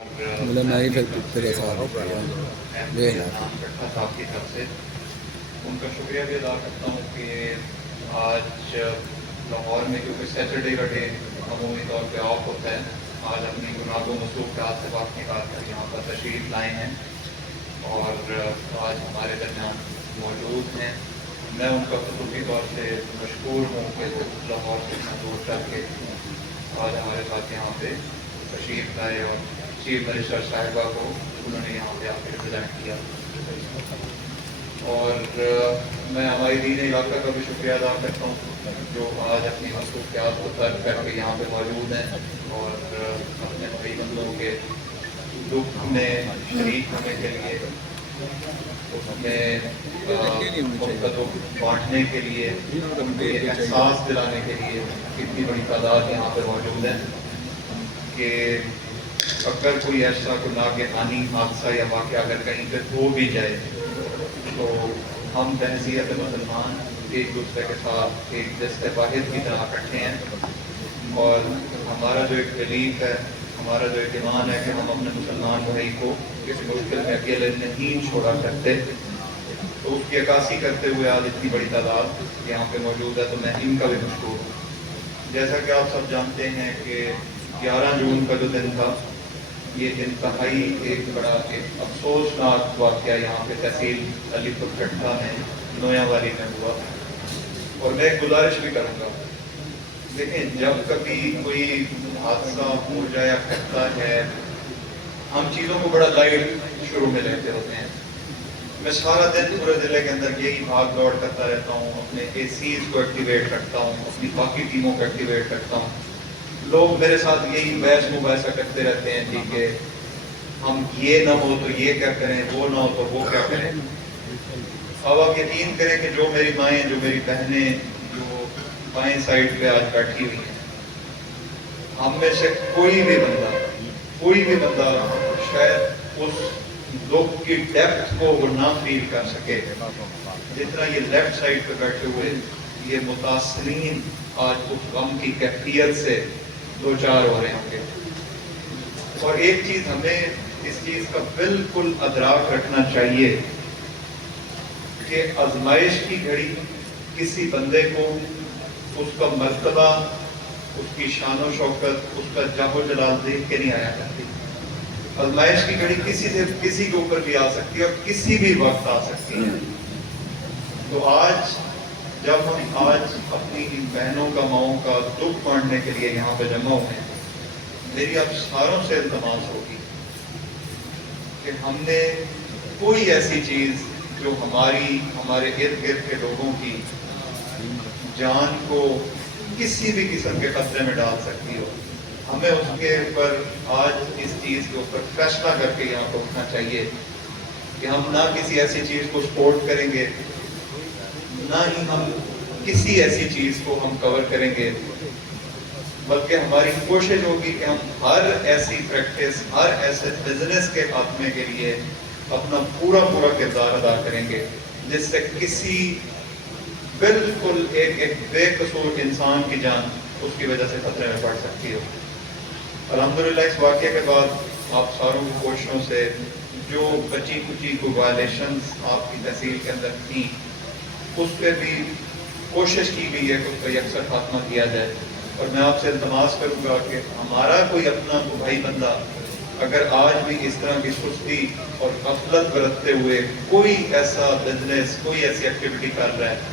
بولے میں ہی پھر تیرے ساتھ دیکھ لا نام رکھا تھا آپ کی طرف سے، ان کا شکریہ بھی ادا کرتا ہوں کہ آج لاہور میں کیونکہ سیٹرڈے کا ڈے عمومی طور پہ آف ہوتا ہے، آج اپنی گناہ و مصروفیات سے وقت نکال کر یہاں پر تشریف لائے ہیں اور آج ہمارے درمیان موجود ہیں۔ میں ان کا خصوصی طور سے مشکور ہوں کہ لاہور سے اتنا دور کر کے آج ہمارے ساتھ یہاں پہ تشریف لائے اور چیف منسٹر صاحبہ کو انہوں نے یہاں پہ آ کے ریپرزینٹ کیا، اور میں ہمارے دین علاقہ کا بھی شکریہ ادا کرتا ہوں جو آج اپنی مصروفیات کو ترک کر کے یہاں پہ موجود ہیں اور اپنے بھائی بندوں کے دکھ میں شریک ہونے کے لیے، اس میں ان کا دکھ بانٹنے کے لیے، ان کو یہ احساس دلانے کے لیے اتنی بڑی تعداد یہاں پہ موجود ہے کہ اگر کوئی ایسا کوئی ناگہانی حادثہ یا واقعہ اگر کہیں پہ ہو بھی جائے تو ہم بحیثیت مسلمان ایک دوسرے کے ساتھ ایک دست واحد کی طرح اکٹھے ہیں، اور ہمارا جو ایک بلیف ہے، ہمارا جو ایک ایمان ہے کہ ہم اپنے مسلمان بھائی کو اس مشکل میں اکیلے نہیں چھوڑا کرتے، تو اس کی عکاسی کرتے ہوئے آج اتنی بڑی تعداد یہاں پہ موجود ہے، تو میں ان کا بھی مشکور ہوں۔ جیسا کہ آپ سب جانتے ہیں کہ 11 جون کا جو دن تھا، یہ انتہائی ایک بڑا ایک افسوسناک واقعہ یہاں پہ تحصیل علی پور کٹھا میں نویاں والی میں ہوا، اور میں ایک گزارش بھی کروں گا، دیکھیں جب کبھی کوئی حادثہ ہو جائے یا کرتا ہے، ہم چیزوں کو بڑا لائٹ شروع میں لیتے ہوتے ہیں۔ میں سارا دن پورے ضلع کے اندر یہی بھاگ دوڑ کرتا رہتا ہوں، اپنے اے سیز کو ایکٹیویٹ رکھتا ہوں، اپنی باقی ٹیموں کو ایکٹیویٹ رکھتا ہوں، لوگ میرے ساتھ یہی بحث مباحثہ کرتے رہتے ہیں جی کہ ہم یہ نہ ہو تو یہ کیا کریں، وہ نہ ہو تو وہ کیا کریں۔ اب آپ یقین کریں کہ جو میری مائیں، جو میری بہنیں جو بائیں سائڈ پہ آج بیٹھی ہوئی ہیں، ہم میں سے کوئی بھی بندہ شاید اس دکھ کی ڈیپتھ کو وہ نہ فیل کر سکے جتنا یہ لیفٹ سائڈ پہ بیٹھے ہوئے یہ متاثرین آج اس غم کی کیفیت سے دوچار ہو رہے ہوں گے۔ اور ایک چیز ہمیں اس چیز کا بالکل ادراک رکھنا چاہیے کہ آزمائش کی گھڑی کسی بندے کو اس کا مرتبہ، اس کی شان و شوکت، اس کا جاہ و جلال دیکھ کے نہیں آیا کرتی۔ آزمائش کی گھڑی کسی کے اوپر بھی آ سکتی ہے اور کسی بھی وقت آ سکتی ہے۔ تو آج جب ہم آج اپنی ان بہنوں کا، ماؤں کا دکھ بانٹنے کے لیے یہاں پہ جمع ہوئے ہیں، میری آپ ساروں سے التماس ہوگی کہ ہم نے کوئی ایسی چیز جو ہمارے ارد گرد کے لوگوں کی جان کو کسی بھی قسم کے خطرے میں ڈال سکتی ہو، ہمیں اس کے اوپر آج اس چیز کے اوپر فیصلہ کر کے یہاں پہ اٹھنا چاہیے کہ ہم نہ کسی ایسی چیز کو سپورٹ کریں گے، نہ ہی ہم کسی ایسی چیز کو ہم کور کریں گے، بلکہ ہماری کوشش ہوگی کہ ہم ہر ایسی پریکٹس، ہر ایسے بزنس کے خاتمے کے لیے اپنا پورا کردار ادا کریں گے جس سے کسی بالکل ایک بے قصور انسان کی جان اس کی وجہ سے خطرے میں پڑ سکتی ہو۔ الحمدللہ اس واقعے کے بعد آپ ساروں کی کوششوں سے جو بچی کچی کو وائلیشنز آپ کی تحصیل کے اندر تھیں، اس پہ بھی کوشش کی گئی ہے کہ اس کا یکسر خاتمہ کیا جائے، اور میں آپ سے التماس کروں گا کہ ہمارا کوئی اپنا بھائی بندہ اگر آج بھی اس طرح کی سستی اور غفلت برتتے ہوئے کوئی ایسا بزنس، کوئی ایسی ایکٹیویٹی کر رہا ہے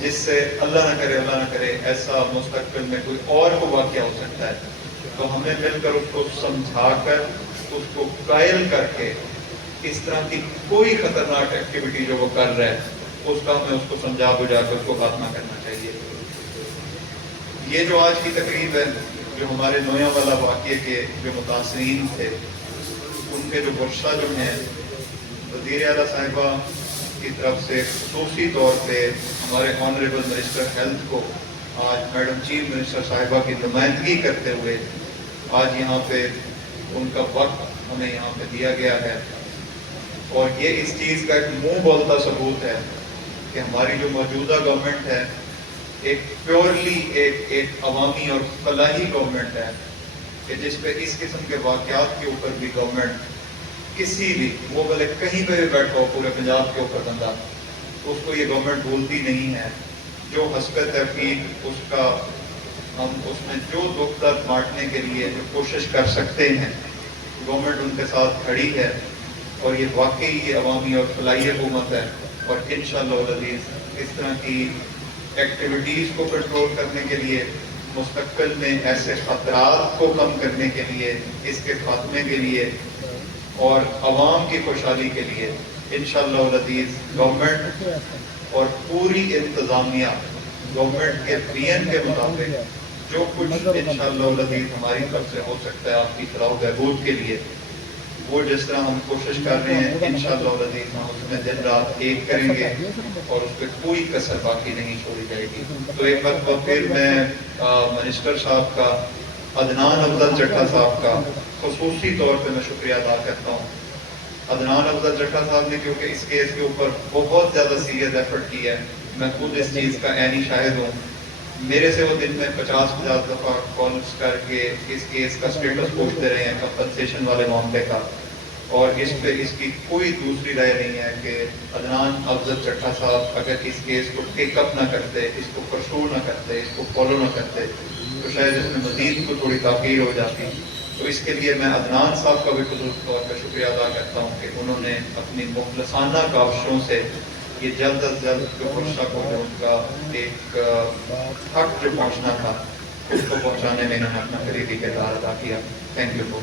جس سے اللہ نہ کرے ایسا مستقبل میں کوئی اور کو واقعہ ہو سکتا ہے، تو ہمیں مل کر اس کو سمجھا کر، اس کو قائل کر کے، اس طرح کی کوئی خطرناک ایکٹیویٹی جو وہ کر رہا ہے اس کا ہمیں اس کو سمجھا بجھا کر اس کو خاتمہ کرنا چاہیے۔ یہ جو آج کی تقریب ہے، جو ہمارے نویاں والا واقعے کے جو متاثرین تھے، ان کے جو ورثہ جو ہیں، وزیر اعلیٰ صاحبہ کی طرف سے خصوصی طور پہ ہمارے آنریبل منسٹر ہیلتھ کو آج میڈم چیف منسٹر صاحبہ کی نمائندگی کرتے ہوئے آج یہاں پہ ان کا وقت ہمیں یہاں پہ دیا گیا ہے، اور یہ اس چیز کا ایک منہ بولتا ثبوت ہے کہ ہماری جو موجودہ گورنمنٹ ہے ایک پیورلی ایک عوامی اور فلاحی گورنمنٹ ہے، کہ جس پہ اس قسم کے واقعات کے اوپر بھی گورنمنٹ کسی بھی وہ بھلے کہیں پہ بھی بیٹھا ہو پورے پنجاب کے اوپر بندہ تو اس کو یہ گورنمنٹ بولتی نہیں ہے. جو حسب تحقیق اس کا ہم اس میں جو دکھ درد بانٹنے کے لیے جو کوشش کر سکتے ہیں گورنمنٹ ان کے ساتھ کھڑی ہے. اور یہ واقعی یہ عوامی اور فلاحی حکومت ہے. اور انشاءاللہ العزیز اس طرح کی ایکٹیویٹیز کو کنٹرول کرنے کے لیے مستقبل میں ایسے خطرات کو کم کرنے کے لیے اس کے خاتمے کے لیے اور عوام کی خوشحالی کے لیے انشاءاللہ العزیز گورنمنٹ اور پوری انتظامیہ گورنمنٹ کے پلان کے مطابق جو کچھ انشاءاللہ العزیز ہماری طرف سے ہو سکتا ہے آپ کی فلاح و بہبود کے لیے وہ جس طرح ہم کوشش کر رہے ہیں انشاءاللہ العزیز ہم اس میں دن رات ایک کریں گے اور اس پہ کوئی کسر باقی نہیں چھوڑی جائے گی. تو ایک مرتبہ پھر میں منسٹر صاحب کا عدنان افضل چٹھا صاحب کا خصوصی طور پہ میں شکریہ ادا کرتا ہوں. عدنان افضل چٹھا صاحب نے کیونکہ اس کیس کے اوپر بہت زیادہ سیریس ایفرٹ کی ہے. میں خود اس چیز کا عینی شاہد ہوں. میرے سے وہ دن میں 50 دفعہ کالز کر کے اس کیس کا سٹیٹس پوچھتے رہے ہیں کمپنسیشن والے معاملے کا. اور اس پہ اس کی کوئی دوسری رائے نہیں ہے کہ عدنان افضل چٹھا صاحب اگر اس کیس کو ٹیک اپ نہ کرتے اس کو پرسو نہ کرتے اس کو فالو نہ کرتے تو شاید اس میں مزید کو تھوڑی تاخیر ہو جاتی. تو اس کے لیے میں عدنان صاحب کا بھی خصوصی طور پر شکریہ ادا کرتا ہوں کہ انہوں نے اپنی مخلصانہ کاوشوں سے یہ جلد از جلد جو فرشہ کو جو ان کا ایک حق جو پہنچنا تھا اس کو پہنچانے میں انہوں نے اپنا قریبی کردار ادا کیا. Thank you.